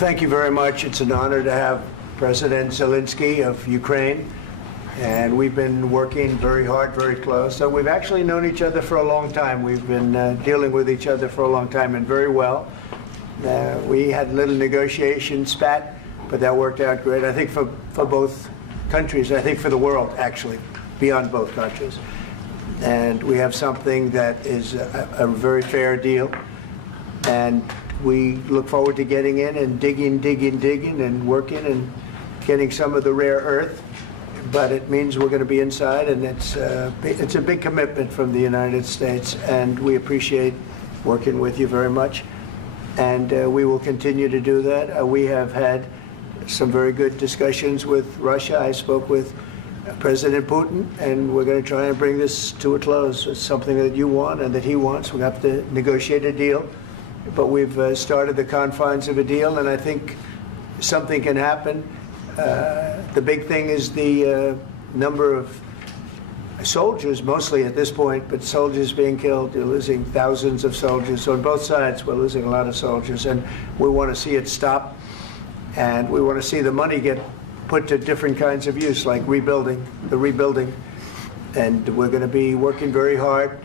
thank you very much. It's an honor to have President Zelensky of Ukraine, and we've been working very hard, very close. So we've actually known each other for a long time. We've been dealing with each other for a long time, and very well. We had a little negotiation spat, but that worked out great. I think for both countries, I think for the world, actually, beyond both countries. And we have something that is a very fair deal. And we look forward to getting in and digging and working and getting some of the rare earth. But it means we're going to be inside, and it's a big commitment from the United States, and we appreciate working with you very much. And we will continue to do that. We have had some very good discussions with Russia. I spoke with President Putin, and we're going to try and bring this to a close. It's something that you want and that he wants. We have to negotiate a deal. But we've started the confines of a deal, and I think something can happen. The big thing is the number of soldiers, mostly at this point, but soldiers being killed. You're losing thousands of soldiers. So on both sides, we're losing a lot of soldiers, and we want to see it stop. And we want to see the money get put to different kinds of use, like rebuilding. And we're going to be working very hard.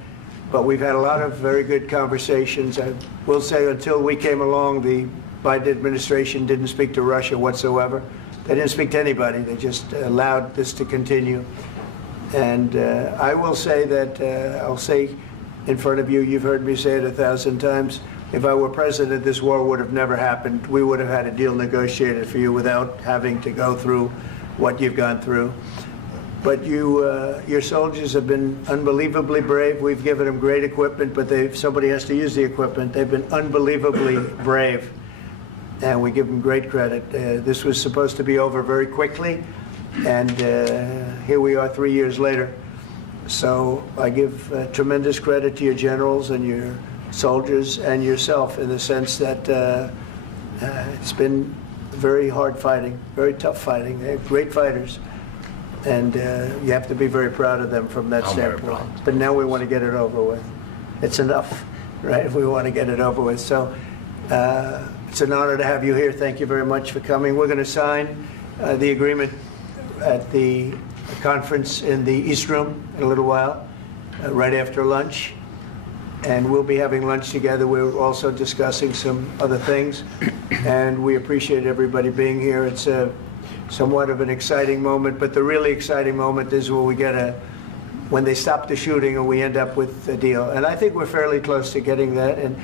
But we've had a lot of very good conversations. I will say until we came along, the Biden administration didn't speak to Russia whatsoever. They didn't speak to anybody. They just allowed this to continue. And I will say that, I'll say in front of you, you've heard me say it 1,000 times, if I were president, this war would have never happened. We would have had a deal negotiated for you without having to go through what you've gone through. But your soldiers have been unbelievably brave. We've given them great equipment, but somebody has to use the equipment. They've been unbelievably brave, and we give them great credit. This was supposed to be over very quickly, and here we are 3 years later. So I give tremendous credit to your generals and your soldiers and yourself, in the sense that it's been very hard fighting, very tough fighting. They're great fighters. And you have to be very proud of them from that standpoint. But now we want to get it over with. It's enough, right? We want to get it over with. So it's an honor to have you here. Thank you very much for coming. We're going to sign the agreement at the conference in the East Room in a little while, right after lunch. And we'll be having lunch together. We're also discussing some other things. And we appreciate everybody being here. It's somewhat of an exciting moment, but the really exciting moment is when they stop the shooting and we end up with a deal. And I think we're fairly close to getting that, and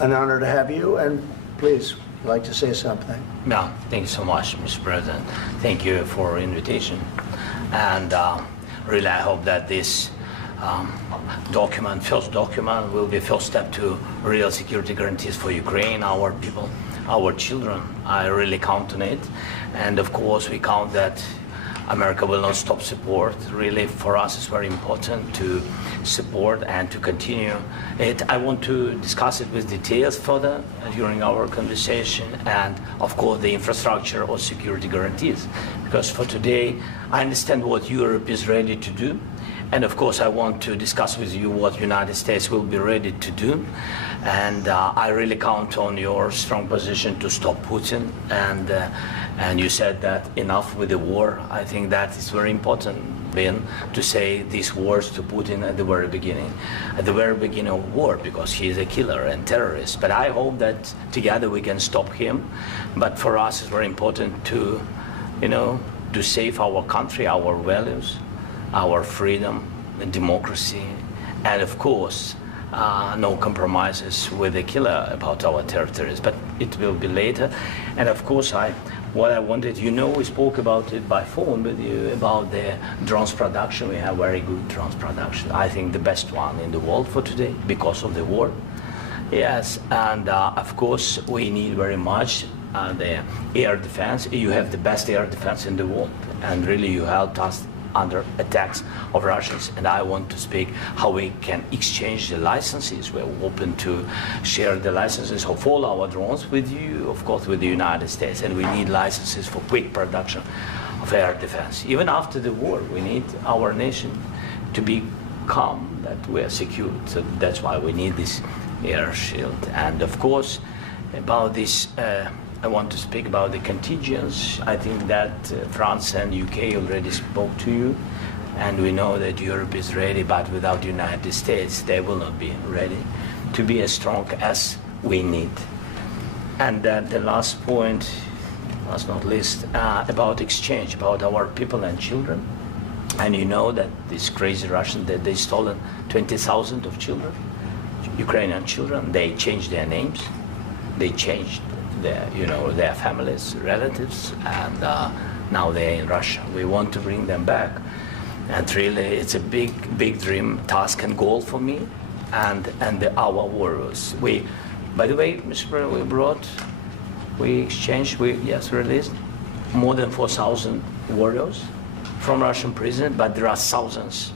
an honor to have you. And please, I'd like to say something. No, thank you so much, Mr. President. Thank you for the invitation. And really, I hope that this first document, will be first step to real security guarantees for Ukraine, our people, our children. I really count on it. And of course, we count that America will not stop support. Really, for us, it's very important to support and to continue it. I want to discuss it with details further during our conversation, and of course, the infrastructure or security guarantees. Because for today, I understand what Europe is ready to do. And of course, I want to discuss with you what the United States will be ready to do. And I really count on your strong position to stop Putin. And you said that enough with the war. I think that is very important, Ben, to say these words to Putin at the very beginning of war, because he is a killer and terrorist. But I hope that together we can stop him. But for us, it's very important to, to save our country, our values, our freedom and democracy, and of course, no compromises with the killer about our territories, but it will be later. And of course, what I wanted, we spoke about it by phone with you, about the drones production. We have very good drones production. I think the best one in the world for today, because of the war. Yes, and of course, we need very much the air defense. You have the best air defense in the world, and really you helped us under attacks of Russians. And I want to speak how we can exchange the licenses. We're open to share the licenses of all our drones with you, of course, with the United States. And we need licenses for quick production of air defense. Even after the war, we need our nation to be calm, that we are secure. So that's why we need this air shield. And of course, about this I want to speak about the contingents. I think that France and UK already spoke to you, and we know that Europe is ready, but without the United States, they will not be ready to be as strong as we need. And the last point, last not least, about exchange, about our people and children. And you know that these crazy Russians, that they stolen 20,000 of children, Ukrainian children. They changed their names, they changed their families, relatives, and now they're in Russia. We want to bring them back, and really, it's a big dream, task, and goal for me, and our warriors. By the way, Mr. President, we exchanged, released more than 4,000 warriors from Russian prison, but there are thousands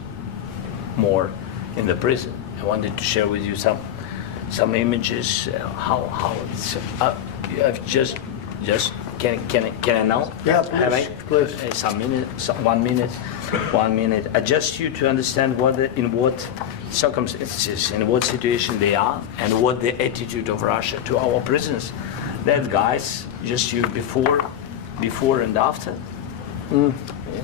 more in the prison. I wanted to share with you some images. How it's can I now? Yeah, please. One minute. Just you to understand in what circumstances, in what situation they are, and what the attitude of Russia to our prisoners. That guys, just you before and after. And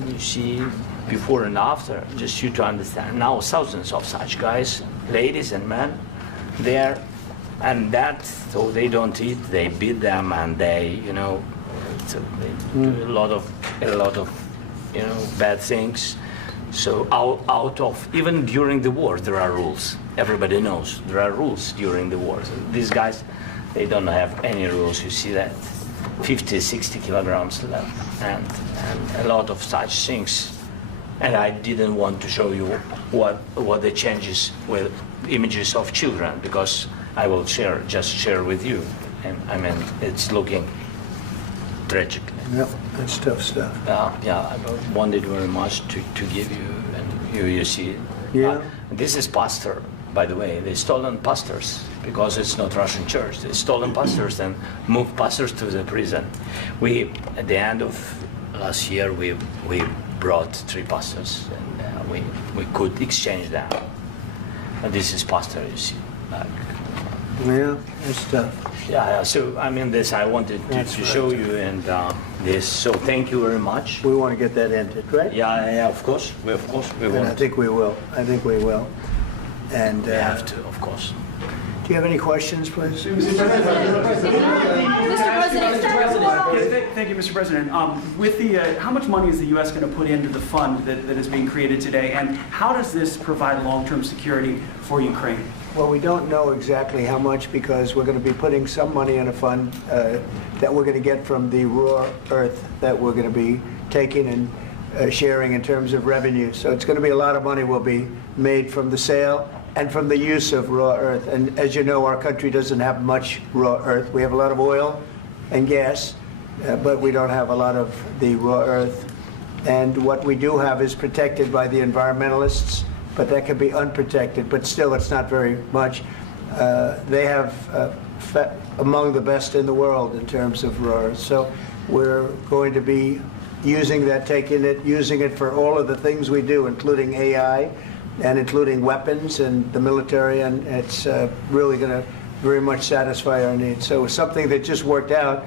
you see before and after, just you to understand. Now thousands of such guys, ladies and men, there, and that, so they don't eat, they beat them, and they do a lot of bad things. So out of, even during the war, there are rules. Everybody knows there are rules during the war. So these guys, they don't have any rules. You see that 50, 60 kilograms left, and a lot of such things. And I didn't want to show you what the changes with images of children, because I will just share with you. And I mean, it's looking tragic. Yep, that's tough stuff. I wanted very much to give you, and you see it. Yeah. This is pastor, by the way. They stolen pastors, because it's not Russian church. They stolen pastors and moved pastors to the prison. At the end of last year, we brought 3 pastors, and we could exchange them. And this is pastor, you see. Yeah, it's tough. Yeah. So I mean, this I wanted to show you, and this. So thank you very much. We want to get that ended, right? Yeah. Of course, we And want. I think we will. And We have to, of course. do you have any questions, please? Mr. President, Thank you, Mr. President. With how much money is the U.S. going to put into the fund that is being created today, and how does this provide long-term security for Ukraine? Well, we don't know exactly how much, because we're going to be putting some money in a fund that we're going to get from the raw earth that we're going to be taking and sharing in terms of revenue. So it's going to be a lot of money will be made from the sale and from the use of raw earth. And as you know, our country doesn't have much raw earth. We have a lot of oil and gas, but we don't have a lot of the raw earth. And what we do have is protected by the environmentalists, but that could be unprotected, but still it's not very much. They have among the best in the world in terms of raw earth. So we're going to be using that, using it for all of the things we do, including AI and including weapons and the military, and it's really going to very much satisfy our needs. So it's something that just worked out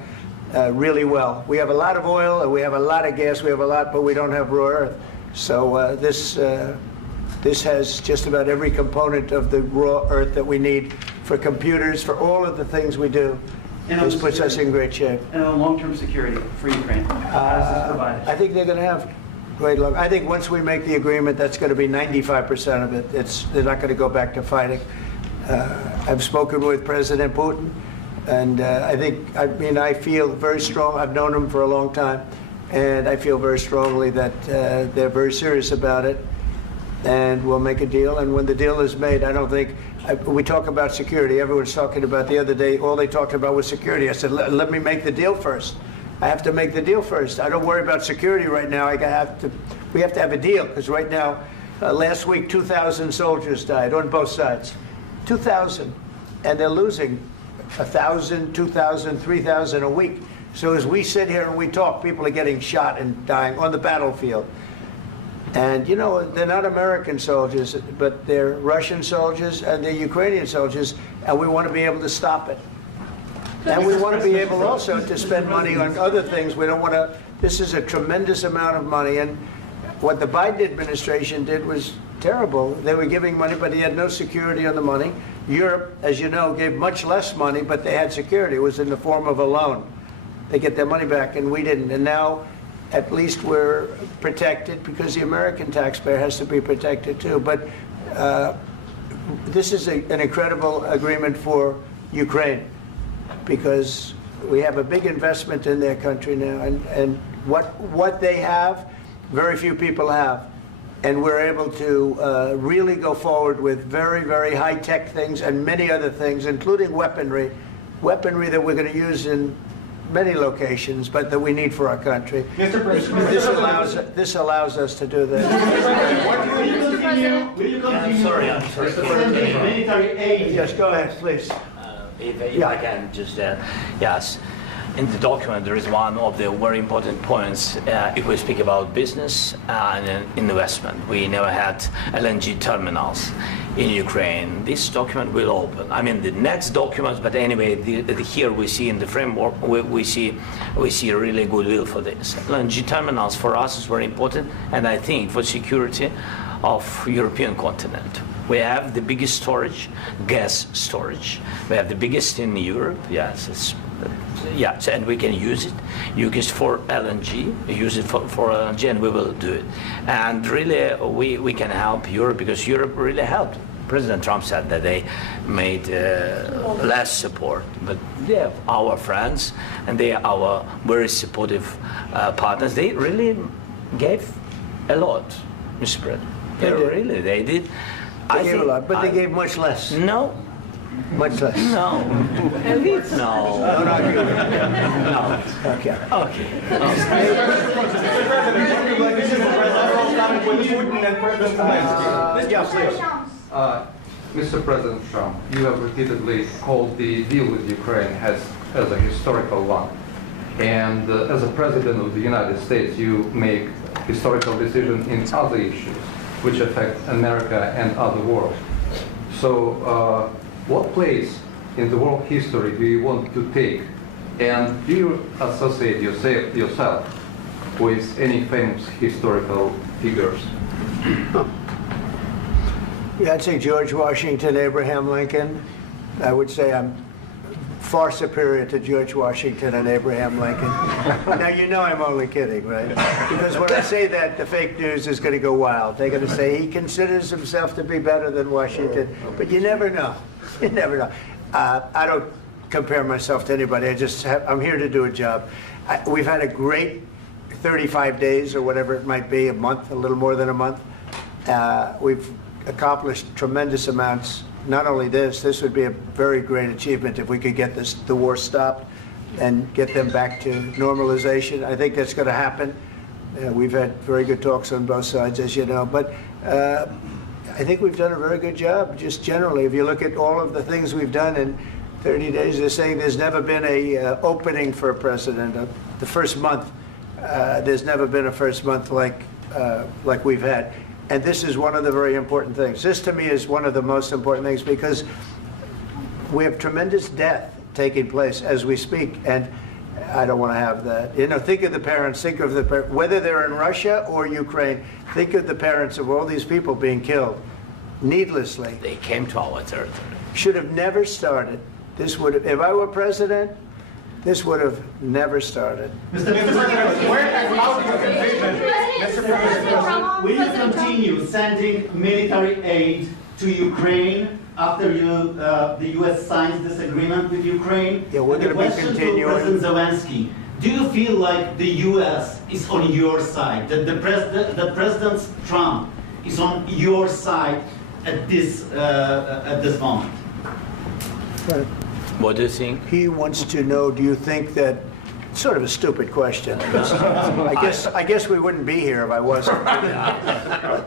really well. We have a lot of oil, and we have a lot of gas, but we don't have raw earth. So this has just about every component of the raw earth that we need for computers, for all of the things we do. This puts us in great shape. And on long-term security for Ukraine, how does this provide it? I think they're going to have great luck. I think once we make the agreement, that's going to be 95% of it. They're not going to go back to fighting. I've spoken with President Putin, and I feel very strong. I've known him for a long time, and I feel very strongly that they're very serious about it, and we'll make a deal. And when the deal is made, I don't think, we talk about security. Everyone's talking about the other day, all they talked about was security. I said, let me make the deal first. I have to make the deal first. I don't worry about security right now. We have to have a deal, because right now, last week, 2,000 soldiers died on both sides. 2,000. And they're losing 1,000, 2,000, 3,000 a week. So as we sit here and we talk, people are getting shot and dying on the battlefield. And, they're not American soldiers, but they're Russian soldiers and they're Ukrainian soldiers, and we want to be able to stop it. And we want to be able also to spend money on other things. We don't want to, this is a tremendous amount of money. And what the Biden administration did was terrible. They were giving money, but he had no security on the money. Europe, as you know, gave much less money, but they had security. It was in the form of a loan. They get their money back, and we didn't. And now, at least we're protected because the American taxpayer has to be protected too. But this is an incredible agreement for Ukraine because we have a big investment in their country now, and what they have, very few people have. And we're able to really go forward with very, very high-tech things and many other things, including weaponry that we're going to use in many locations, but that we need for our country. Mr. President, This allows us to do this. will you continue Sorry. sending military aid? Yes, go ahead, please. If I can just, yes. In the document, there is one of the very important points if we speak about business and investment. We never had LNG terminals in Ukraine. This document will open. I mean, the next document, but anyway, here we see in the framework, we see a really goodwill for this. LNG terminals for us is very important, and I think for security of European continent. We have the biggest storage, gas storage. We have the biggest in Europe. Yes, yes, and we can use it for LNG, use it for LNG, and we will do it. And really, we can help Europe because Europe really helped. President Trump said that they made less support, but they are our friends and they are our very supportive partners. They really gave a lot, Mr. President. They did. They gave a lot, but they gave much less. No. Much less. No. No. No. Okay. Mr. President Trump, you have repeatedly called the deal with Ukraine as a historical one. And as a President of the United States, you make historical decisions in other issues which affect America and other world. So what place in the world history do you want to take? And do you associate yourself with any famous historical figures? Yeah, I'd say George Washington, Abraham Lincoln. I would say I'm far superior to George Washington and Abraham Lincoln. Now, you know I'm only kidding, right? Because when I say that, the fake news is going to go wild. They're going to say he considers himself to be better than Washington. But you never know. You never know. I don't compare myself to anybody. I'm here to do a job. We've had a great 35 days or whatever it might be, a month, a little more than a month. We've accomplished tremendous amounts. Not only this would be a very great achievement if we could get the war stopped and get them back to normalization. I think that's going to happen. We've had very good talks on both sides, as you know. But I think we've done a very good job, just generally. If you look at all of the things we've done in 30 days, they're saying there's never been a opening for a president. The first month, there's never been a first month like we've had. And this is one of the very important things. This, to me, is one of the most important things because we have tremendous death taking place as we speak, and I don't want to have that. You know, think of the parents, whether they're in Russia or Ukraine, think of the parents of all these people being killed needlessly. They came to our territory. Should have never started. This would have, if I were president, this would have never started. Mr. President, where has your conviction? Mr. President, will you continue sending military aid to Ukraine after the U.S. signs this agreement with Ukraine? Yeah, we're going to be continuing. To President Zelensky, do you feel like the U.S. is on your side? That President Trump is on your side at this moment? Right. What do you think? He wants to know, do you think that, sort of a stupid question. I guess we wouldn't be here if I wasn't. I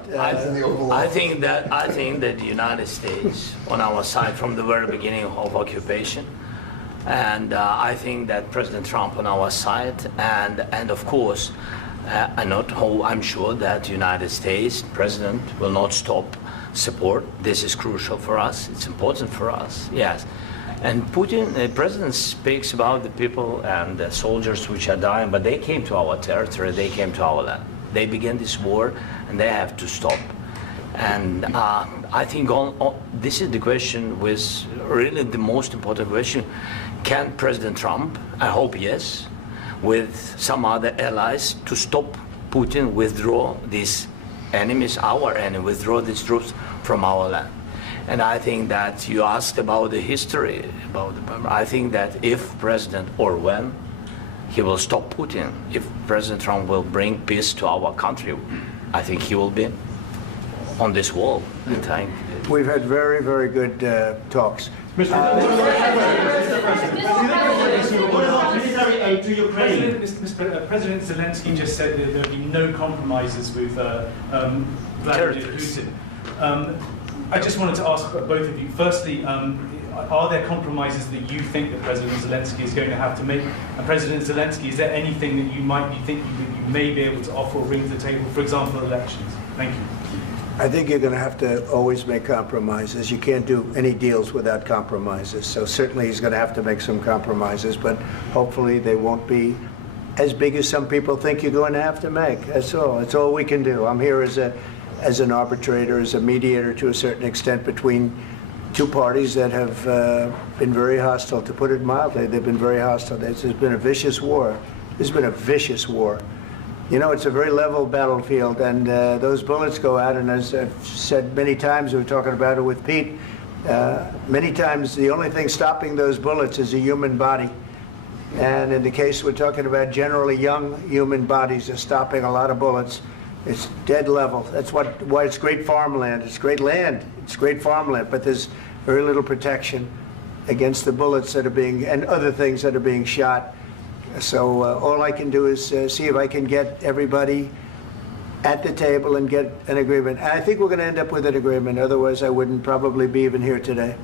think that the United States on our side from the very beginning of occupation, and I think that President Trump on our side, and of course, I'm sure that the United States President will not stop support. This is crucial for us. It's important for us. Yes. And Putin, the president, speaks about the people and the soldiers which are dying, but they came to our territory, they came to our land. They began this war, and they have to stop. And I think this is the question, with really the most important question. Can President Trump, I hope yes, with some other allies, to stop Putin, withdraw these enemies, our enemy, withdraw these troops from our land? And I think that you asked about the history, I think that if President, or when, he will stop Putin, if President Trump will bring peace to our country, I think he will be on this wall. We've had very, very good talks. What about military aid to Ukraine? President Zelensky just said that there will be no compromises with Vladimir Putin. I just wanted to ask both of you, firstly, are there compromises that you think that President Zelensky is going to have to make? And President Zelensky, is there anything that you might be thinking that you may be able to offer or bring to the table, for example, elections? Thank you. I think you're going to have to always make compromises. You can't do any deals without compromises. So certainly he's going to have to make some compromises, but hopefully they won't be as big as some people think you're going to have to make. That's all. That's all we can do. I'm here as an arbitrator, as a mediator to a certain extent between two parties that have been very hostile. To put it mildly, they've been very hostile. There's been a vicious war. There's been a vicious war. You know, it's a very level battlefield, and those bullets go out, and as I've said many times, we were talking about it with Pete, many times the only thing stopping those bullets is a human body. And in the case we're talking about, generally young human bodies are stopping a lot of bullets. It's dead level. That's why it's great farmland. It's great land. It's great farmland, but there's very little protection against the bullets that are being, and other things that are being shot. So all I can do is see if I can get everybody at the table and get an agreement. And I think we're going to end up with an agreement. Otherwise, I wouldn't probably be even here today.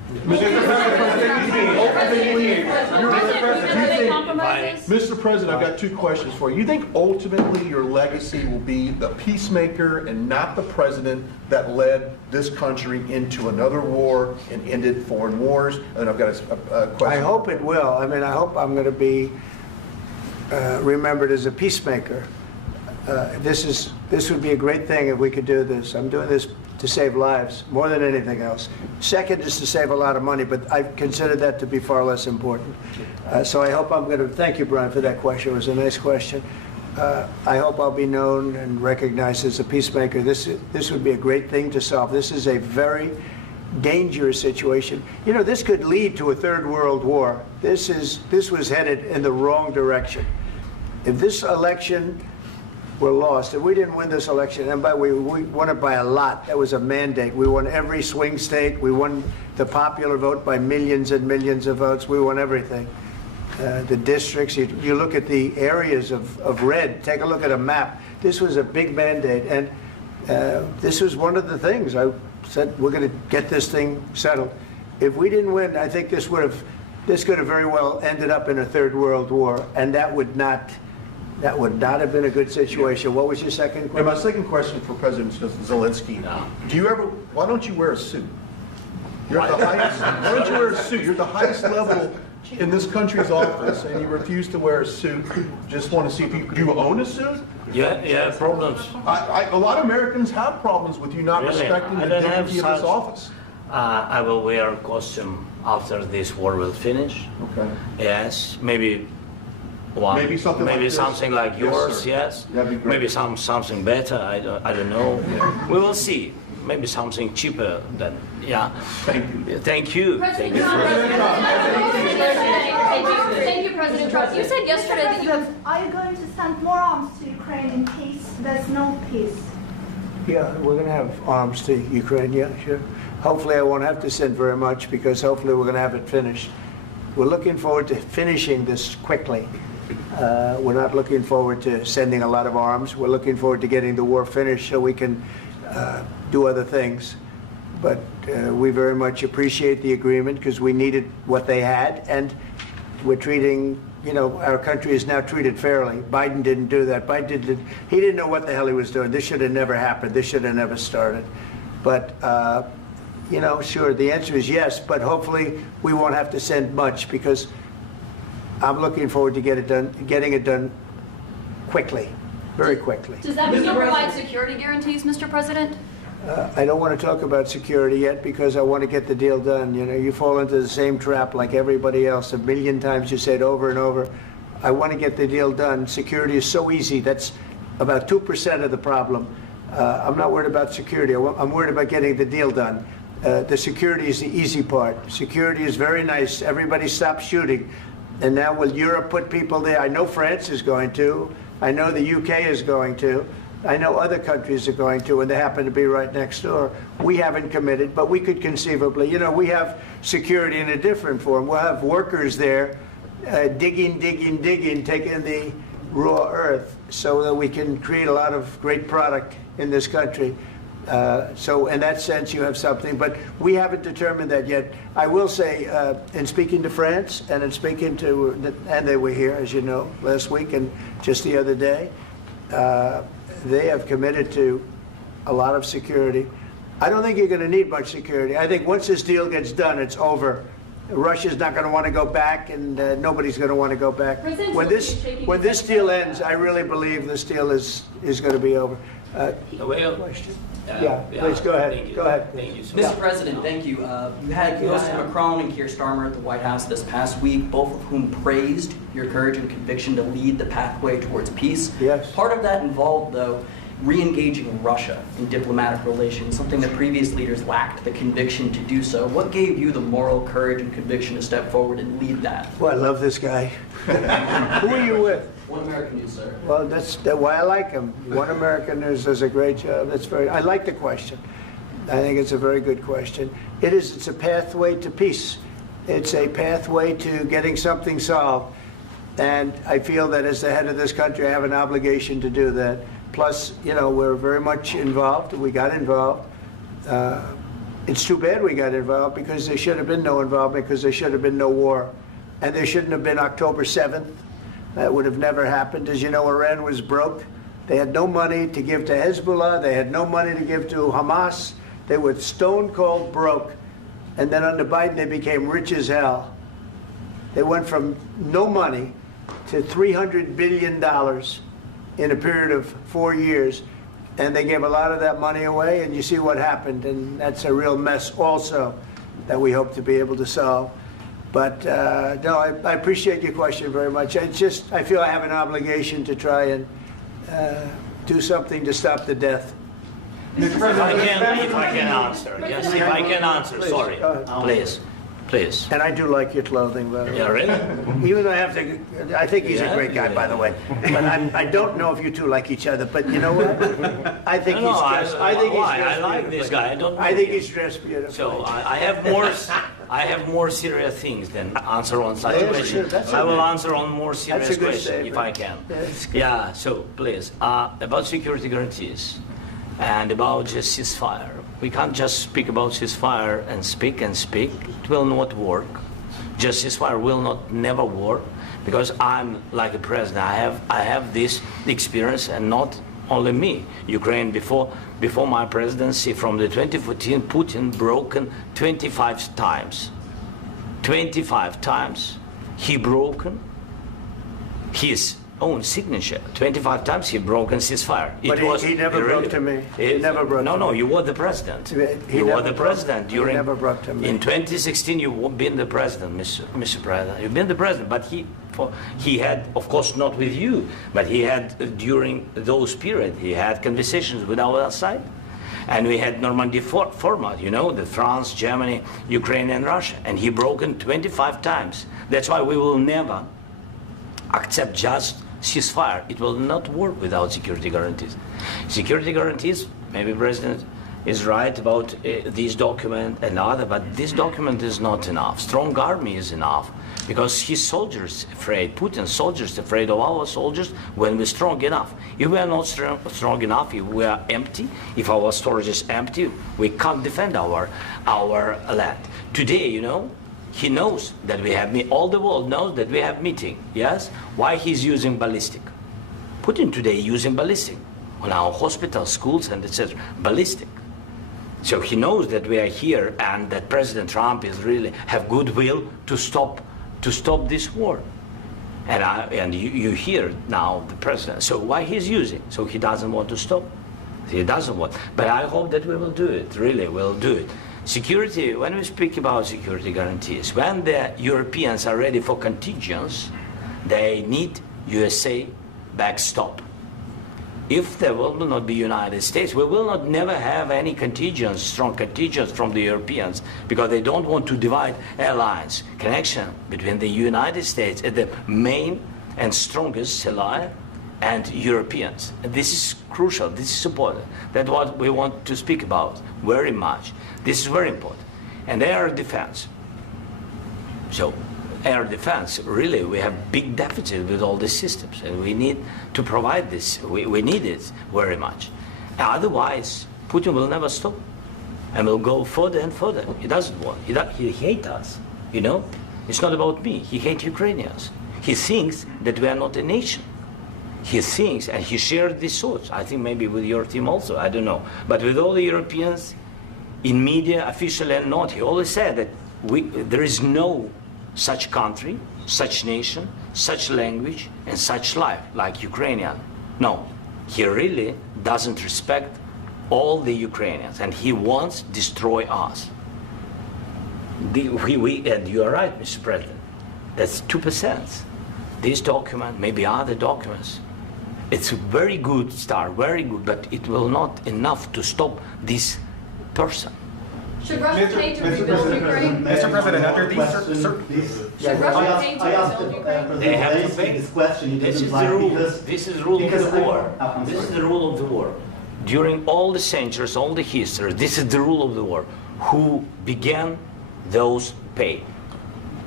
Mr. President, I've got two questions for you. You think ultimately your legacy will be the peacemaker and not the president that led this country into another war and ended foreign wars? And I've got a question. I hope it will. I mean, I hope I'm going to be remembered as a peacemaker. This would be a great thing if we could do this. I'm doing this to save lives more than anything else. Second is to save a lot of money, but I consider that to be far less important. So I hope I'm going to, thank you, Brian, for that question. It was a nice question. I hope I'll be known and recognized as a peacemaker. This would be a great thing to solve. This is a very dangerous situation. You know, this could lead to a third world war. This was headed in the wrong direction. If this election were lost, if we didn't win this election, and we won it by a lot, that was a mandate. We won every swing state. We won the popular vote by millions and millions of votes. We won everything. The districts, you look at the areas of red, take a look at a map. This was a big mandate, and this was one of the things. I said, we're going to get this thing settled. If we didn't win, I think this could have very well ended up in a third world war, and that would not have been a good situation. What was your second question? And my second question for President Zelensky, why don't you wear a suit? You're at the highest, why don't you wear a suit? You're at the highest level in this country's office, and you refuse to wear a suit. Just want to see if do you own a suit? Yeah, problems. A lot of Americans have problems with you not respecting the dignity of this office. I will wear a costume after this war will finish. Okay. Yes, maybe one. Maybe something like this? Something like yours, sir. yes. That'd be great. Maybe something better, I don't know. Yeah. We will see. Maybe something cheaper than, yeah. Thank you. Thank you. President Trump. Thank you, President Trump. You said yesterday that you... Are you going to send more arms to Ukraine in case there's no peace? Yeah, we're going to have arms to Ukraine, yeah, sure. Hopefully I won't have to send very much, because hopefully we're going to have it finished. We're looking forward to finishing this quickly. We're not looking forward to sending a lot of arms. We're looking forward to getting the war finished so we can do other things. But we very much appreciate the agreement, because we needed what they had, and we're treating, you know, our country is now treated fairly. Biden didn't do that. He didn't know what the hell he was doing. This should have never happened. This should have never started. But you know, sure, the answer is yes, but hopefully we won't have to send much, because I'm looking forward to getting it done quickly, very quickly. Does that mean you'll provide security guarantees, Mr. President? I don't want to talk about security yet, because I want to get the deal done. You know, you fall into the same trap like everybody else. A million times you say it over and over. I want to get the deal done. Security is so easy. That's about 2% of the problem. I'm not worried about security. I'm worried about getting the deal done. The security is the easy part. Security is very nice. Everybody stopped shooting. And now will Europe put people there? I know France is going to. I know the UK is going to. I know other countries are going to, and they happen to be right next door. We haven't committed, but we could conceivably. You know, we have security in a different form. We'll have workers there digging, taking the raw earth so that we can create a lot of great product in this country. So in that sense, you have something, but we haven't determined that yet. I will say, in speaking to France and in speaking to, and they were here, as you know, last week and just the other day, they have committed to a lot of security. I don't think you're going to need much security. I think once this deal gets done, it's over. Russia's not going to want to go back, and nobody's going to want to go back. When this deal ends, I really believe this deal is going to be over. Question? Please go ahead. Go ahead. Thank you, Mr. President, thank you. You had Mr. Macron and Keir Starmer at the White House this past week, both of whom praised your courage and conviction to lead the pathway towards peace. Yes. Part of that involved, though, re-engaging Russia in diplomatic relations, something that previous leaders lacked the conviction to do so. What gave you the moral courage and conviction to step forward and lead that? Well, I love this guy. Who are you with? One American News, sir. Well, that's why I like him. One American News does a great job. I like the question. I think it's a very good question. It's a pathway to peace. It's a pathway to getting something solved. And I feel that as the head of this country, I have an obligation to do that. Plus, you know, we're very much involved. We got involved. It's too bad we got involved, because there should have been no involvement, because there should have been no war. And there shouldn't have been October 7th. That would have never happened. As you know, Iran was broke. They had no money to give to Hezbollah. They had no money to give to Hamas. They were stone cold broke. And then under Biden, they became rich as hell. They went from no money to $300 billion in a period of 4 years. And they gave a lot of that money away, and you see what happened. And that's a real mess also that we hope to be able to solve. But no, I appreciate your question very much. I feel I have an obligation to try and do something to stop the death. If I can answer. Yes, if I can answer. Please, sorry. Please. And I do like your clothing, by the way. Yeah, really? Even though I think he's a great guy, by the way. But I don't know if you two like each other. But you know what? I think he's dressed. I like this guy. I think he's dressed beautifully. So I have more serious things than answer on such a question. I will answer on more serious question if I can. Yeah. So please, about security guarantees and about just ceasefire. We can't just speak about ceasefire and speak. It will not work. Just ceasefire will never work, because I'm like a president. I have this experience, and not only me. Ukraine before my presidency, from the 2014, Putin broken 25 times. 25 times he broken his own signature. 25 times he broken ceasefire. But he never broke to me. He never broke to me. No, you were the president. You were the president during. He never broke to me. In 2016, you've been the president, Mr. President. You've been the president, but he had, of course, not with you, but he had during those periods. He had conversations with our side, and we had Normandy format. You know, the France, Germany, Ukraine, and Russia, and he broken 25 times. That's why we will never accept just ceasefire. It will not work without security guarantees. Security guarantees, maybe President is right about this document and other, but this document is not enough. Strong army is enough, because his soldiers afraid, Putin's soldiers afraid of our soldiers when we're strong enough. If we are not strong enough, if we are empty, if our storage is empty, we can't defend our land. Today, you know, he knows that we have all the world knows that we have meeting. Yes? Why he's using ballistic? Putin today using ballistic on our hospitals, schools, and etc. Ballistic. So he knows that we are here and that President Trump is really have goodwill to stop this war. And you hear now the president. So why he's using? So he doesn't want to stop. He doesn't want. But I hope that we will do it. Really, we'll do it. Security. When we speak about security guarantees, when the Europeans are ready for contingents, they need USA backstop. If there will not be United States, we will not never have any contingents, strong contingents from the Europeans, because they don't want to divide alliance, connection between the United States as the main and strongest ally and Europeans. And this is crucial, this is important. That's what we want to speak about very much. This is very important. And air defense. So air defense, really, we have big deficit with all these systems, and we need to provide this. We need it very much. Otherwise, Putin will never stop, and will go further and further. He doesn't want. He hates us. You know, it's not about me. He hates Ukrainians. He thinks that we are not a nation. He thinks, and he shared these thoughts. I think maybe with your team also. I don't know, but with all the Europeans, in media, officially and not, he always said that there is no such country, such nation, such language, and such life like Ukrainian. No, he really doesn't respect all the Ukrainians, and he wants to destroy us. And you are right, Mr. President. That's 2%. This document, maybe other documents, it's a very good start, very good, but it will not enough to stop this person. Should Russia pay to rebuild Ukraine? Mr. President, under these Should Russia pay to rebuild Ukraine? They have to pay. This question you This didn't is the like rule. because This is the rule of because the I- war. I'm This is sorry. the rule of the war. During all the centuries, all the history, this is the rule of the war. Who began, those pay.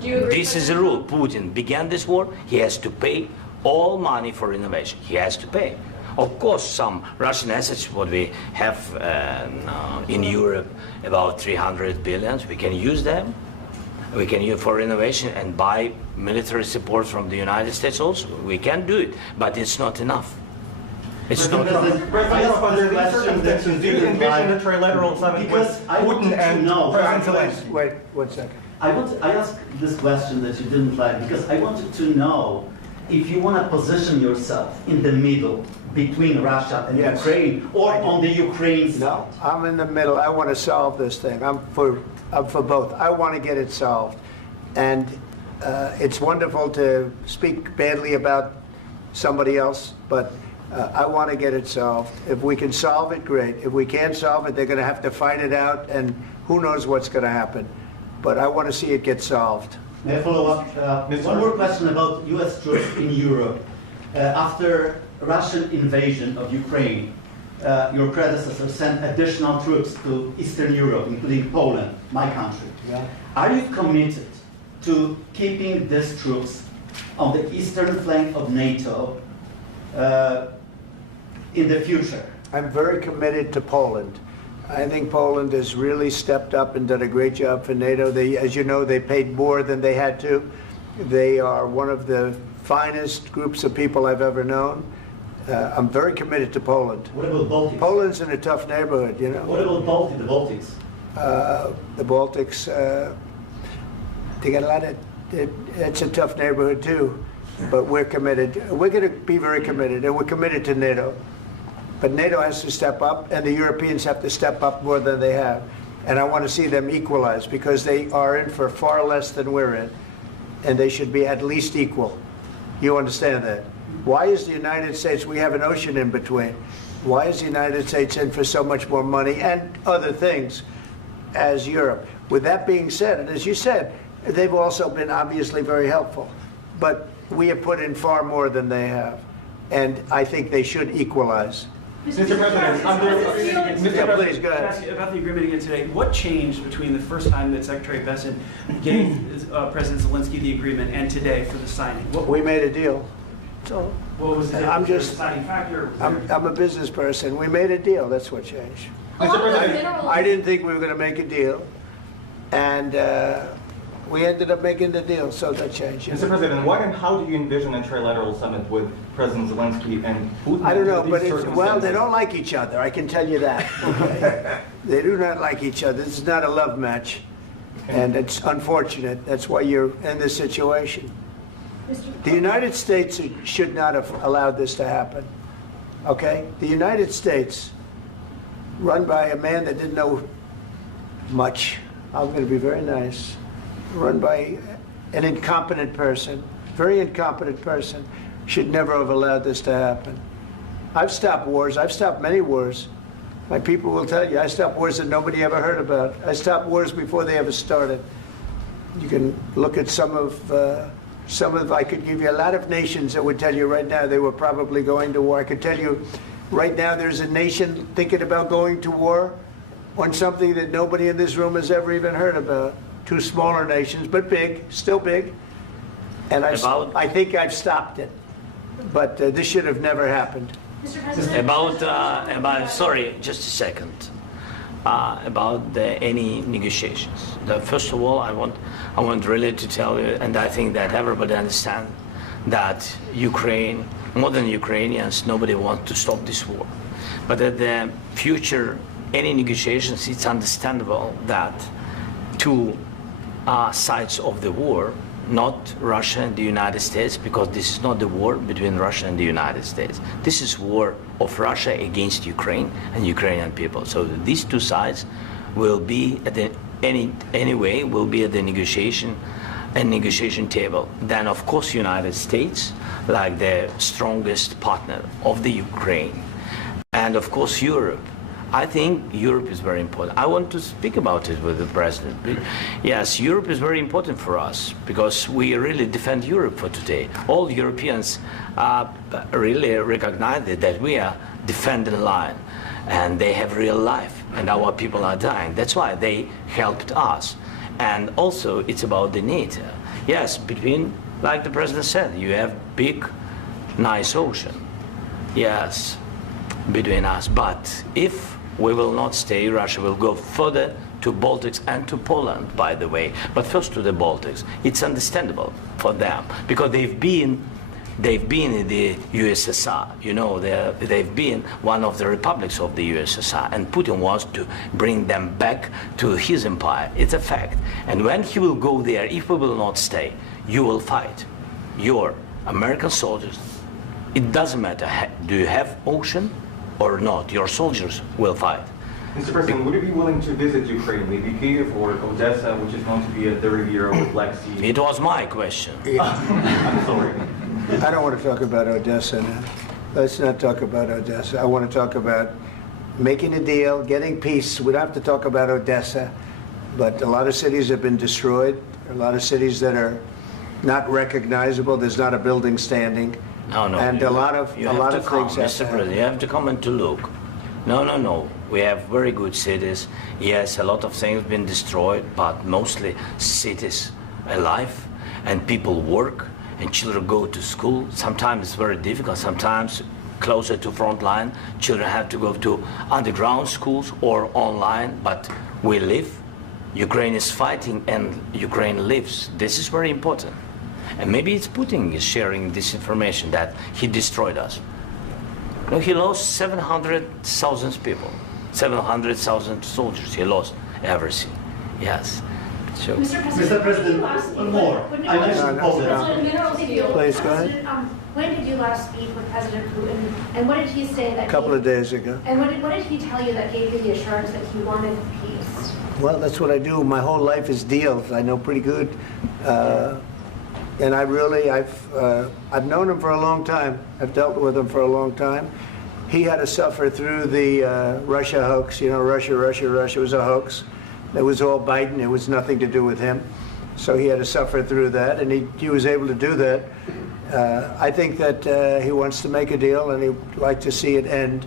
Do you agree? This is the rule. Putin began this war. He has to pay all money for innovation. He has to pay. Of course, some Russian assets, what we have in Europe, about 300 billion, we can use them. We can use for innovation and buy military support from the United States also. We can do it, but it's not enough. It's not enough. President, under these circumstances, do you envision a trilateral summit with Because I want Putin to and know. President Zelensky? Wait 1 second. I asked this question that you didn't like because I wanted to know if you want to position yourself in the middle between Russia and Yes. Ukraine or on the Ukraine side. No, I'm in the middle. I want to solve this thing. I'm for both. I want to get it solved. And it's wonderful to speak badly about somebody else, but I want to get it solved. If we can solve it, great. If we can't solve it, they're going to have to fight it out, and who knows what's going to happen. But I want to see it get solved. May I follow up? One more question about U.S. troops in Europe. After Russian invasion of Ukraine, your predecessor sent additional troops to Eastern Europe, including Poland, my country. Yeah. Are you committed to keeping these troops on the eastern flank of NATO in the future? I'm very committed to Poland. I think Poland has really stepped up and done a great job for NATO. They, as you know, they paid more than they had to. They are one of the finest groups of people I've ever known. I'm very committed to Poland. What about Baltics? Poland's in a tough neighborhood, you know. What about the Baltics? The Baltics, they got a lot of, it's a tough neighborhood too, but we're committed. We're going to be very committed, and we're committed to NATO. But NATO has to step up, and the Europeans have to step up more than they have. And I want to see them equalize, because they are in for far less than we're in, and they should be at least equal. You understand that? Why is the United States, we have an ocean in between, why is the United States in for so much more money and other things as Europe? With that being said, and as you said, they've also been obviously very helpful, but we have put in far more than they have, and I think they should equalize. Mr. President, Yeah, please, go ahead. Ask you about the agreement again today. What changed between the first time that Secretary Bessent gave President Zelensky the agreement and today for the signing? We made a deal. So What was the I'm just- deciding factor? I'm a business person. We made a deal. That's what changed. A lot of the minerals. I didn't think we were going to make a deal, and We ended up making the deal, so that changed. Mr. President, what and how do you envision a trilateral summit with President Zelensky and Putin? I don't know, under but these well, they circumstances? don't like each other, I can tell you that. Okay? They do not like each other. This is not a love match, and it's unfortunate. That's why you're in this situation. The United States should not have allowed this to happen, okay? The United States, run by a man that didn't know much, I'm going to be very nice, run by an incompetent person, very incompetent person, should never have allowed this to happen. I've stopped wars. I've stopped many wars. My people will tell you, I stopped wars that nobody ever heard about. I stopped wars before they ever started. You can look at some of, I could give you a lot of nations that would tell you right now they were probably going to war. I could tell you right now there's a nation thinking about going to war on something that nobody in this room has ever even heard about. Two smaller nations, but big, still big. And I think I've stopped it. But this should have never happened. Mr. President. About sorry, just a second. About any negotiations. First of all, I want really to tell you, and I think that everybody understands that Ukraine, more than Ukrainians, nobody wants to stop this war. But at the future, any negotiations, it's understandable that two sides of the war, not Russia and the United States, because this is not the war between Russia and the United States. This is war of Russia against Ukraine and Ukrainian people. So these two sides will be at the anyway will be at the negotiation table. Then of course United States, like the strongest partner of the Ukraine, and of course Europe. I think Europe is very important. I want to speak about it with the president. Yes, Europe is very important for us because we really defend Europe for today. All Europeans really recognize that we are defending line, and they have real life, and our people are dying. That's why they helped us. And also, it's about the NATO. Yes, between, like the president said, you have big, nice ocean. Yes, between us. But if we will not stay, Russia will go further to Baltics and to Poland, by the way. But first to the Baltics. It's understandable for them because they've been in the USSR. You know, they've been one of the republics of the USSR, and Putin wants to bring them back to his empire. It's a fact. And when he will go there, if we will not stay, you will fight. Your American soldiers, it doesn't matter, do you have ocean or not, your soldiers will fight. Mr. President, would you be willing to visit Ukraine, maybe Kyiv or Odessa, which is going to be a third year of the Black Sea? It was my question. I'm sorry. I don't want to talk about Odessa now. Let's not talk about Odessa. I want to talk about making a deal, getting peace. We don't have to talk about Odessa, but a lot of cities have been destroyed. There are a lot of cities that are not recognizable. There's not a building standing. No. And a lot of things have Mr. President, you have to come and to look. No. We have very good cities. Yes, a lot of things have been destroyed, but mostly cities alive, and people work, and children go to school. Sometimes it's very difficult. Sometimes closer to front line, children have to go to underground schools or online, but we live. Ukraine is fighting, and Ukraine lives. This is very important. And maybe it's Putin is sharing this information that he destroyed us. No, he lost 700,000 people, 700,000 soldiers. He lost everything. Yes. So. Mr. President, one more. I mentioned Poland. Please, go ahead. When did you last speak with President Putin, and what did he say that? A couple of days ago. And what did he tell you that gave you the assurance that he wanted peace? Well, that's what I do. My whole life is deals. I know pretty good. And I've known him for a long time. I've dealt with him for a long time. He had to suffer through the Russia hoax. You know, Russia was a hoax. It was all Biden. It was nothing to do with him. So he had to suffer through that, and he was able to do that. I think that he wants to make a deal, and he'd like to see it end.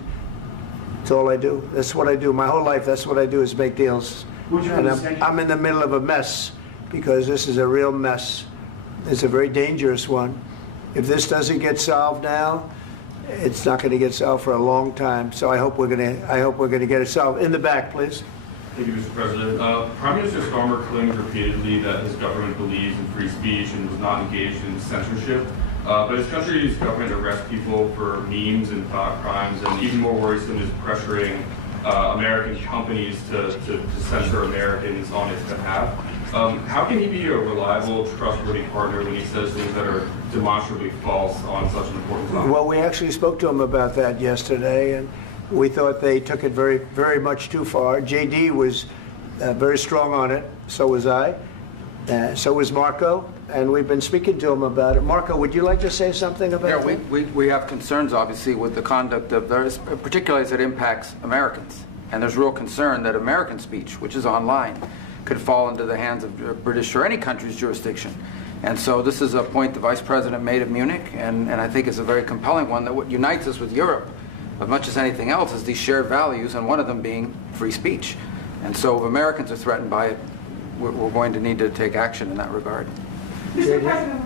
That's all I do. That's what I do. My whole life, that's what I do, is make deals. And I'm in the middle of a mess, because this is a real mess. It's a very dangerous one. If this doesn't get solved now, it's not going to get solved for a long time. So I hope we're going to get it solved. In the back, please. Thank you, Mr. President. Prime Minister Starmer claimed repeatedly that his government believes in free speech and was not engaged in censorship. But his country's government arrests people for memes and thought crimes, and even more worrisome is pressuring American companies to censor Americans on its behalf. How can he be a reliable, trustworthy partner when he says things that are demonstrably false on such an important topic? Well, we actually spoke to him about that yesterday, and we thought they took it very, very much too far. JD was very strong on it. So was I. So was Marco. And we've been speaking to him about it. Marco, would you like to say something about that? Yeah, we have concerns, obviously, with the conduct of those, particularly as it impacts Americans. And there's real concern that American speech, which is online, could fall into the hands of British or any country's jurisdiction. And so this is a point the Vice President made at Munich, and I think it's a very compelling one, that what unites us with Europe, as much as anything else, is these shared values, and one of them being free speech. And so if Americans are threatened by it, we're going to need to take action in that regard. Mr. President.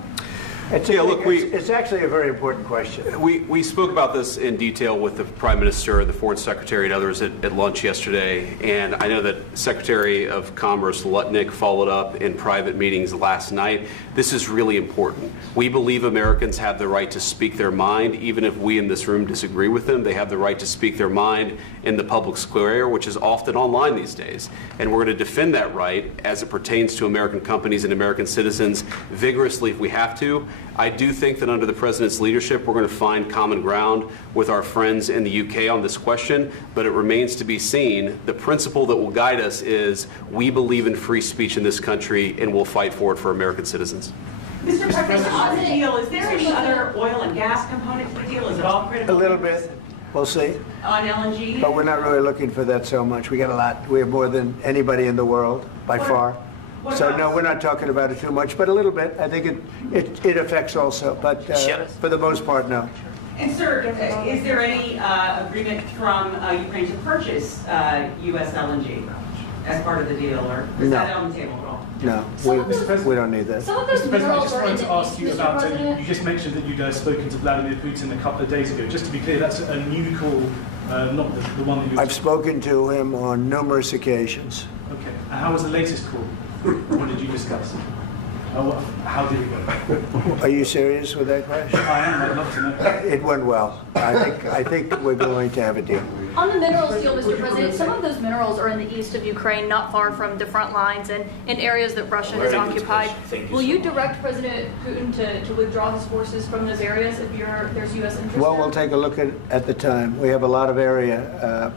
It's actually a very important question. We spoke about this in detail with the Prime Minister, the Foreign Secretary, and others at lunch yesterday. And I know that Secretary of Commerce Lutnick followed up in private meetings last night. This is really important. We believe Americans have the right to speak their mind, even if we in this room disagree with them. They have the right to speak their mind in the public square, which is often online these days. And we're going to defend that right as it pertains to American companies and American citizens vigorously if we have to. I do think that under the President's leadership, we're going to find common ground with our friends in the UK on this question, but it remains to be seen. The principle that will guide us is we believe in free speech in this country, and we'll fight for it for American citizens. Mr. President, on the deal, is there any other oil and gas component to the deal? Is it all critical? A little bit. We'll see. On LNG? But we're not really looking for that so much. We got a lot. We have more than anybody in the world, by far. So no, we're not talking about it too much, but a little bit. I think it affects also, but for the most part, no. And sir, is there any agreement from Ukraine to purchase U.S. LNG as part of the deal, or is that on the table at all? No, we don't need that. Some of those Mr. President, I minerals just are in wanted to ask you Mr. about, President. you just mentioned that you'd spoken to Vladimir Putin a couple of days ago. Just to be clear, that's a new call, not the one that you... I've spoken to him on numerous occasions. Okay. And how was the latest call? What did you discuss? How did it go? Are you serious with that question? I am. I'd love to know. It went well. I think we're going to have a deal. On the minerals deal, Mr. President, some of those minerals are in the east of Ukraine, not far from the front lines and in areas that Russia has occupied. Will you direct President Putin to withdraw his forces from those areas if there's U.S. interest? Well, we'll take a look at the time. We have a lot of area.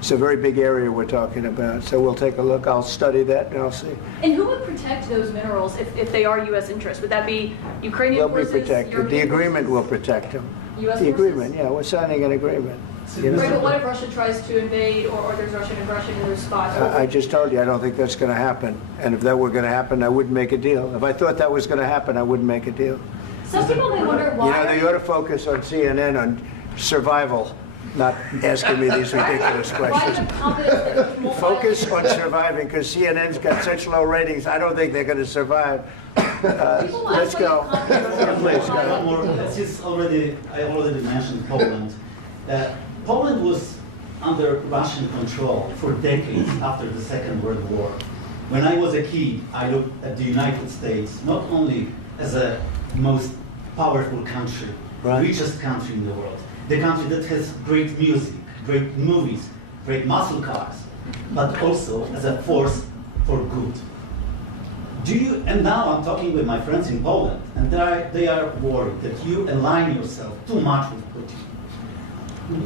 It's a very big area we're talking about, so we'll take a look. I'll study that and I'll see. And who would protect those minerals if they are U.S. interests? Would that be Ukrainian forces? They'll be protected. European The agreement forces? will protect them. U.S. The forces? agreement, yeah, we're signing an agreement. You know? Right, but what if Russia tries to invade or there's Russian aggression in those spots? I just told you, I don't think that's going to happen. And if that were going to happen, I wouldn't make a deal. If I thought that was going to happen, I wouldn't make a deal. Some people may wonder why. You know, they ought to focus on CNN on survival, not asking me these ridiculous questions. Focus on surviving, because CNN's got such low ratings. I don't think they're going to survive. Let's go. Please, go. Since I already mentioned Poland. Poland was under Russian control for decades after the Second World War. When I was a kid, I looked at the United States not only as a most powerful country, richest country in the world, the country that has great music, great movies, great muscle cars, but also as a force for good. And now I'm talking with my friends in Poland, and they are worried that you align yourself too much with Putin.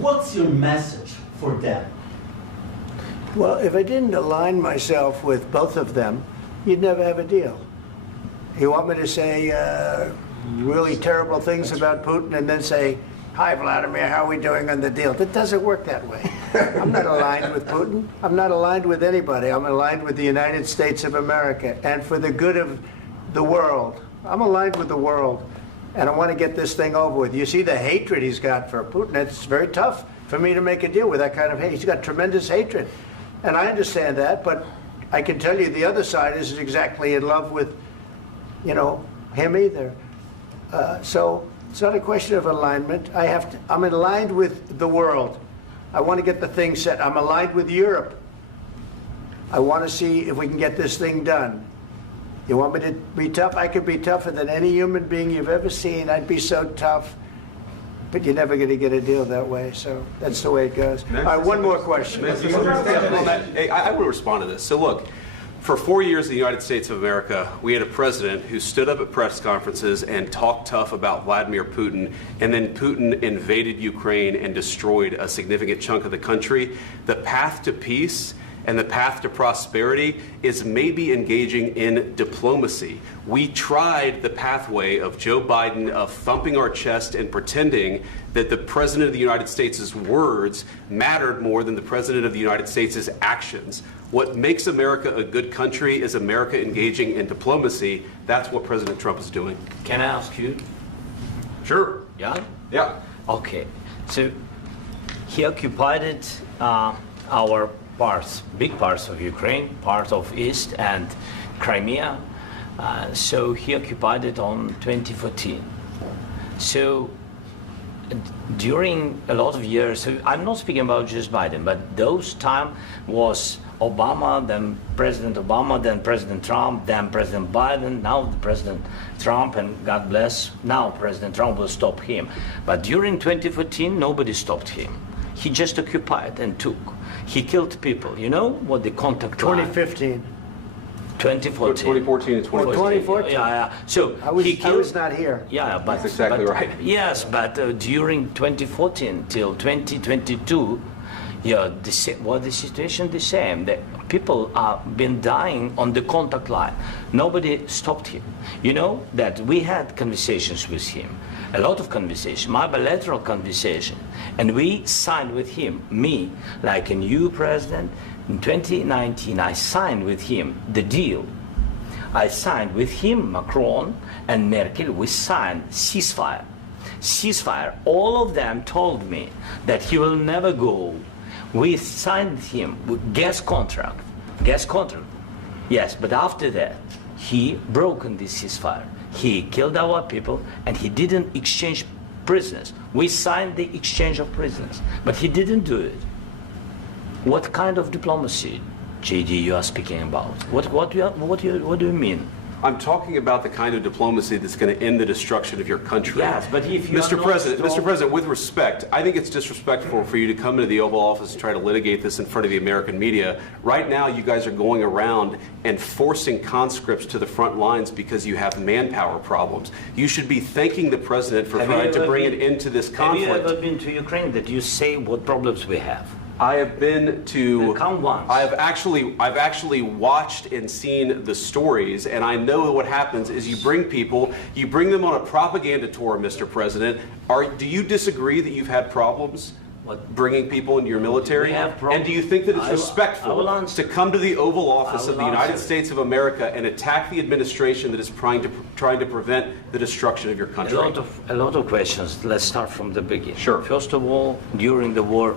What's your message for them? Well, if I didn't align myself with both of them, you'd never have a deal. You want me to say really terrible things about Putin and then say, "Hi, Vladimir, how are we doing on the deal?" That doesn't work that way. I'm not aligned with Putin. I'm not aligned with anybody. I'm aligned with the United States of America and for the good of the world. I'm aligned with the world, and I want to get this thing over with. You see the hatred he's got for Putin. It's very tough for me to make a deal with that kind of hate. He's got tremendous hatred, and I understand that, but I can tell you the other side isn't exactly in love with, him either. So it's not a question of alignment. I'm aligned with the world. I want to get the thing set. I'm aligned with Europe. I want to see if we can get this thing done. You want me to be tough? I could be tougher than any human being you've ever seen. I'd be so tough. But you're never going to get a deal that way, so that's the way it goes. All right, one more question. Hey, I want to respond to this. So look, for 4 years in the United States of America, we had a president who stood up at press conferences and talked tough about Vladimir Putin, and then Putin invaded Ukraine and destroyed a significant chunk of the country. The path to peace and the path to prosperity is maybe engaging in diplomacy. We tried the pathway of Joe Biden of thumping our chest and pretending that the President of the United States' words mattered more than the President of the United States' actions. What makes America a good country is America engaging in diplomacy. That's what President Trump is doing. Can I ask you? Sure. Yeah? Yeah. Okay. So he occupied our parts, big parts of Ukraine, part of East and Crimea. So he occupied it on 2014. So during a lot of years, so I'm not speaking about just Biden, but those time was Obama, then President Obama, then President Trump, then President Biden, now President Trump, and God bless, now President Trump will stop him. But during 2014, nobody stopped him. He just occupied and took. He killed people. You know what the contact 2015. 2014. 2014 and 2014. 2014. Yeah. So I was not here. Yeah, but that's exactly right. Yes, but during 2014 till 2022, yeah, the situation the same. The people have been dying on the contact line. Nobody stopped him. You know that we had conversations with him, a lot of conversation, my bilateral conversation, and we signed with him, me, like a new president. In 2019, I signed with him the deal. I signed with him, Macron and Merkel, we signed ceasefire. Ceasefire. All of them told me that he will never go. We signed him with gas contract. Yes, but after that, he broken this ceasefire. He killed our people and he didn't exchange prisoners. We signed the exchange of prisoners, but he didn't do it. What kind of diplomacy, JD, you are speaking about? What do you mean? I'm talking about the kind of diplomacy that's going to end the destruction of your country. Yes, but if you Mr. President, with respect, I think it's disrespectful for you to come into the Oval Office and try to litigate this in front of the American media. Right now, you guys are going around and forcing conscripts to the front lines because you have manpower problems. You should be thanking the President for trying to bring an end to this conflict. Have you ever been to Ukraine that you say what problems we have? I have been to. Come once. I've actually watched and seen the stories, and I know what happens is you bring them on a propaganda tour, Mr. President. Do you disagree that you've had problems bringing people into your military? And do you think that it's respectful to come to the Oval Office of the United States of America and attack the administration that is trying to prevent the destruction of your country? A lot of questions. Let's start from the beginning. Sure. First of all, during the war,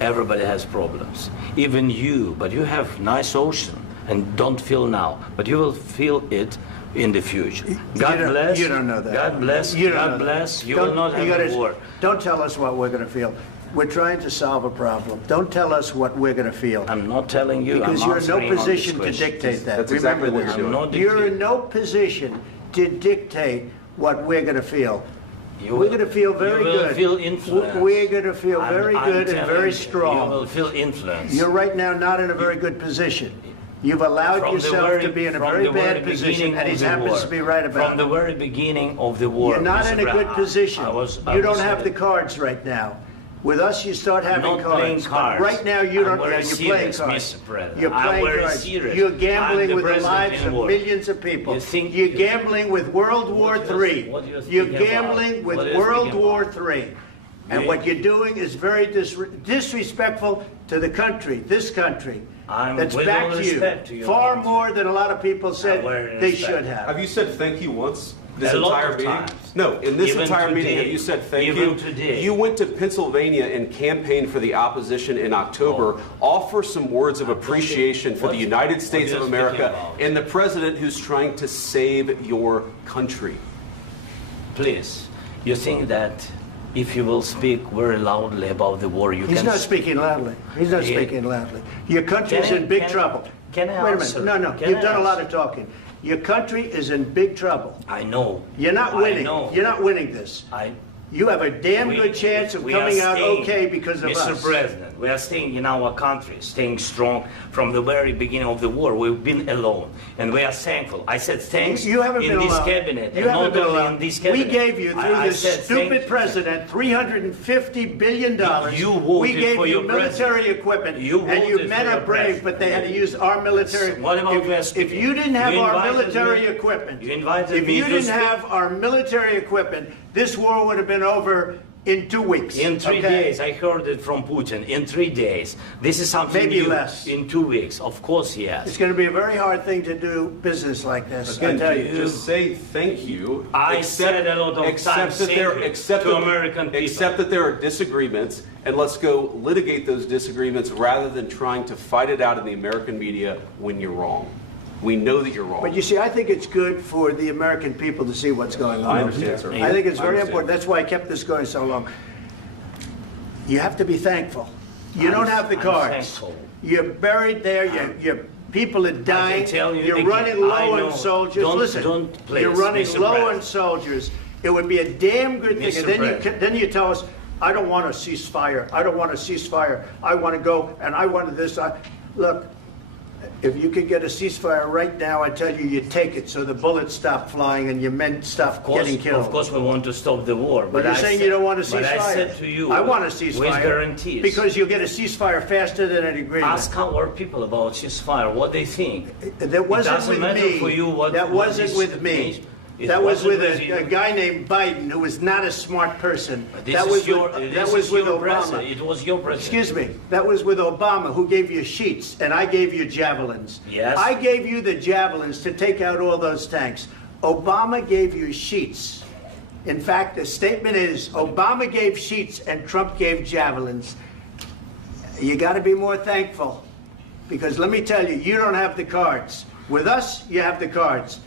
everybody has problems, even you, but you have nice ocean and don't feel now, but you will feel it in the future. God bless. You don't know that. God bless. God bless. You will not have a war. Don't tell us what we're going to feel. We're trying to solve a problem. Don't tell us what we're going to feel. I'm not telling you. Because you're in no position to dictate that. That's exactly what you're doing. You're in no position to dictate what we're going to feel. We're going to feel very good. You will feel influence. We're going to feel very good and very strong. You will feel influence. You're right now not in a very good position. You've allowed yourself to be in a very bad position, and he happens to be right about it. From the very beginning of the war. You're not in a good position. You don't have the cards right now. With us, you start having cards. Cards. Right now, you don't. You're playing cards. You're playing cards. You're gambling with the lives of millions of people. You're gambling with World War III. You're gambling with World War III. And what you're doing is very disrespectful to the country, this country. That's back to you. Far more than a lot of people said they should have. Have you said thank you once? This entire meeting? No, in this entire meeting, have you said thank you? You went to Pennsylvania and campaigned for the opposition in October. Offer some words of appreciation for the United States of America and the president who's trying to save your country. Please, you think that if you will speak very loudly about the war, you can... He's not speaking loudly. He's not speaking loudly. Your country's in big trouble. Can I Wait a answer? minute. No, Can you've I done a lot answer? of talking. Your country is in big trouble. I know. You're not I winning. know. You're not winning this. You have a damn good chance of coming out okay because of us. Mr. President, we are staying in our country, staying strong from the very beginning of the war. We've been alone, and we are thankful. I said thanks You haven't in been this alone. cabinet, You and haven't not been only alone. in this cabinet. We gave you, through I this said stupid thank you. president, $350 billion. You voted We gave for you your military president. equipment, You and you voted men for are your brave, president. but they had to use our military. What about If you didn't have You our invited military me- equipment, You invited if me you to didn't speak. have our military equipment, this war would have been over in 2 weeks. In 3 okay? days, I heard it from Putin. In 3 days, this is something Maybe new. less. In 2 weeks, of course, yes. It's going to be a very hard thing to do business like this. Again, I tell you. just say thank you. I said a lot of times that there, thank you accept to that- American people. Accept that there are disagreements, and let's go litigate those disagreements rather than trying to fight it out in the American media when you're wrong. We know that you're wrong. But you see, I think it's good for the American people to see what's going on. I understand, sir. I think it's I very understand. important. That's why I kept this going so long. You have to be thankful. You don't have the I'm cards. thankful. You're buried there. Your people are dying. tell you You're again, running low I know. on soldiers. Listen, Don't you're running Mr. low President. on soldiers. It would be a damn good thing. Mr. And then President. then you tell us, I don't want a ceasefire. I don't want a ceasefire. I want to go, and I wanted this. Look, if you could get a ceasefire right now, I tell you, you take it so the bullets stop flying and your men stop getting killed. Of course, we want to stop the war. But you're I saying said- you don't want a ceasefire. But I said to you, I want a ceasefire. with guarantees. Because you'll get a ceasefire faster than an agreement. Ask our people about ceasefire, what they think. That wasn't it doesn't with matter me. for you what That what wasn't this with me. means. It That was wasn't with you. a guy named Biden, who was not a smart person. This That is was your, with, this that was is with your Obama. president. It was your president. Excuse me. That was with Obama, who gave you sheets, and I gave you javelins. Yes. I gave you the javelins to take out all those tanks. Obama gave you sheets. In fact, the statement is Obama gave sheets and Trump gave javelins. You got to be more thankful, because let me tell you, you don't have the cards. With us, you have the cards.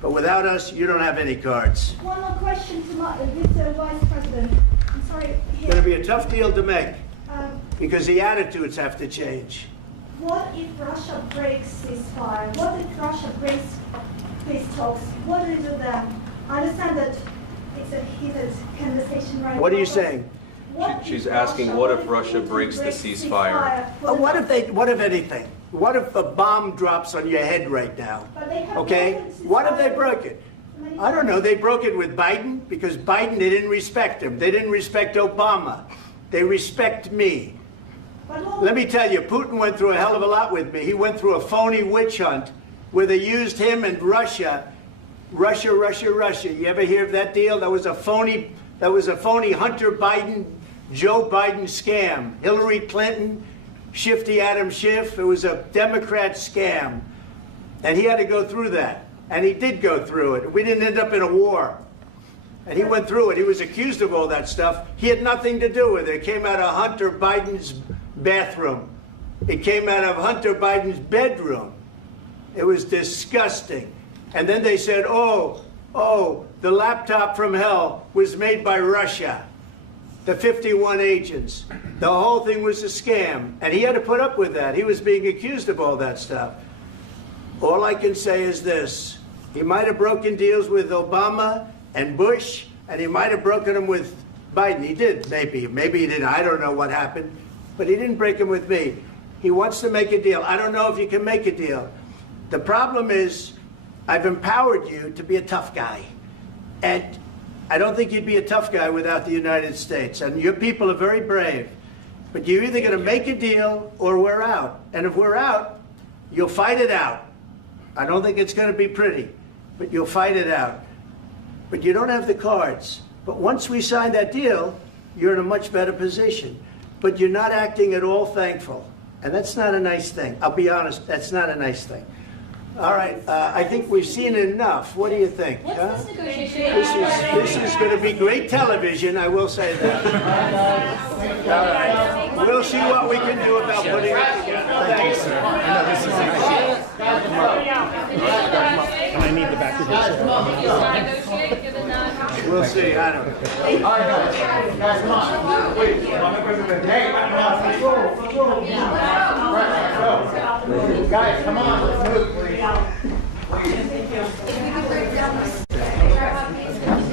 But without us, you don't have any cards. One more question to Mr. Vice President. I'm sorry. It's going to be a tough deal to make, Um, because the attitudes have to change. What if Russia breaks ceasefire? What if Russia breaks peace talks? What do you do then? I understand that it's a heated conversation right now. What are you but saying? what She's if asking, what if Russia Putin breaks the ceasefire? for What the- if anything? What if a bomb drops on your head right now? But they have Okay? broken ceasefire What if they broke it? many I don't know. They broke it with Biden, because Biden, they didn't respect him. They didn't respect Obama. They respect me. But what- Let me tell you, Putin went through a hell of a lot with me. He went through a phony witch hunt where they used him and Russia. Russia. You ever hear of that deal? That was a phony Hunter Biden, Joe Biden scam. Hillary Clinton, Shifty Adam Schiff. It was a Democrat scam. And he had to go through that. And he did go through it. We didn't end up in a war. And he went through it. He was accused of all that stuff. He had nothing to do with it. It came out of Hunter Biden's bathroom. It came out of Hunter Biden's bedroom. It was disgusting. And then they said, oh, the laptop from hell was made by Russia. The 51 agents. The whole thing was a scam. And he had to put up with that. He was being accused of all that stuff. All I can say is this. He might have broken deals with Obama and Bush, and he might have broken them with Biden. He did, maybe. Maybe he didn't. I don't know what happened. But he didn't break them with me. He wants to make a deal. I don't know if you can make a deal. The problem is, I've empowered you to be a tough guy. And I don't think you'd be a tough guy without the United States. And your people are very brave. But you're either going to make a deal or we're out. And if we're out, you'll fight it out. I don't think it's going to be pretty, but you'll fight it out. But you don't have the cards. But once we sign that deal, you're in a much better position. But you're not acting at all thankful. And that's not a nice thing. I'll be honest, that's not a nice thing. All right, I think we've seen enough. What do you think? Huh? What's this negotiation? This is going to be great television, I will say that. All right. We'll see what we can do about putting it together. Thanks, sir. And I need the back of this. Negotiate, given that. We'll see. I don't know. All right, guys, come on. Wait, hey, let's go. Guys, come on, let's move, please.